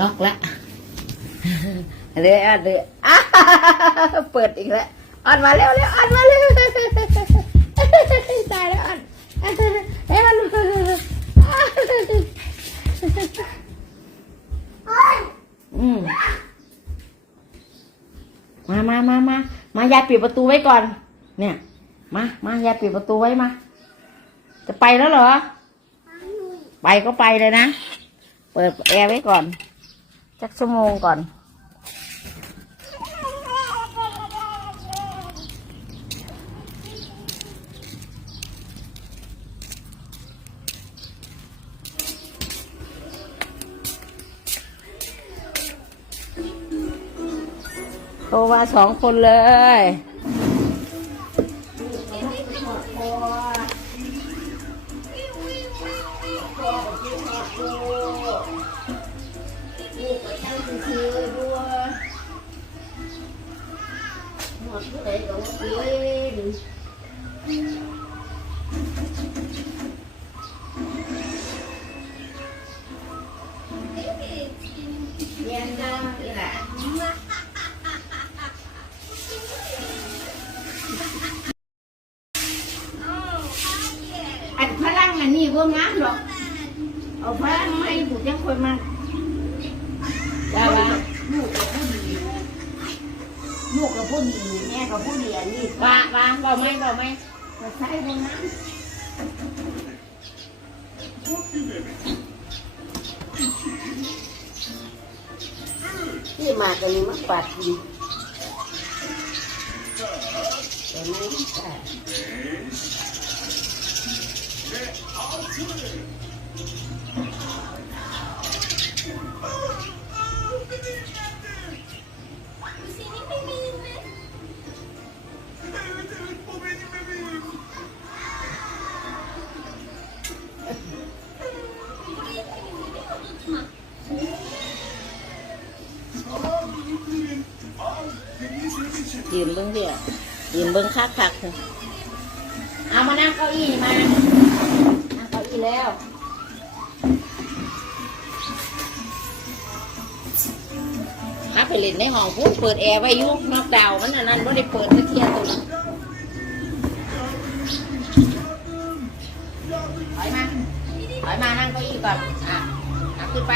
ล็อกละเลยอะเลยอะเปิดอีกแล้วอ่อนมาเร็วเร็วอ่อนมาเร็วตายแล้วอ่อนเฮ้ยมันอืมมามามามามายายปิดประตูไว้ก่อน เนี่ย มามายายปิดประตูไว้มา จะไปแล้วเหรอ ไปก็ไปเลยนะ เปิดแอร์ไว้ก่อน สักชั่วโมงก่อน โทรมาสองคนเลย เย็นจังนี่แหละอันพลังอันนี้ว่งามหรอก เอาพลังไม่บุกยังคนมา ดีแม่กับผู้ดีอันนี้ว่าว่าบอกไหมบอกไหมก็ใช้ตรงนั้นที่มากันนี้มาปัดดีแต่ไม่ได้ ยืนเบิ้งเดียวยืนเบิ้งคักคักเอามานั่งเก้าอี้มา นั่งเก้าอี้แล้วมาไปเล่นในห้องพูดเปิดแอร์ไว้ยุ่นอกดาวมันอันนั้นไม่ได้เปิดเคียนตัวถอยมา ถอยมานั่งเก้าอี้ก่อน อะขึ้นไป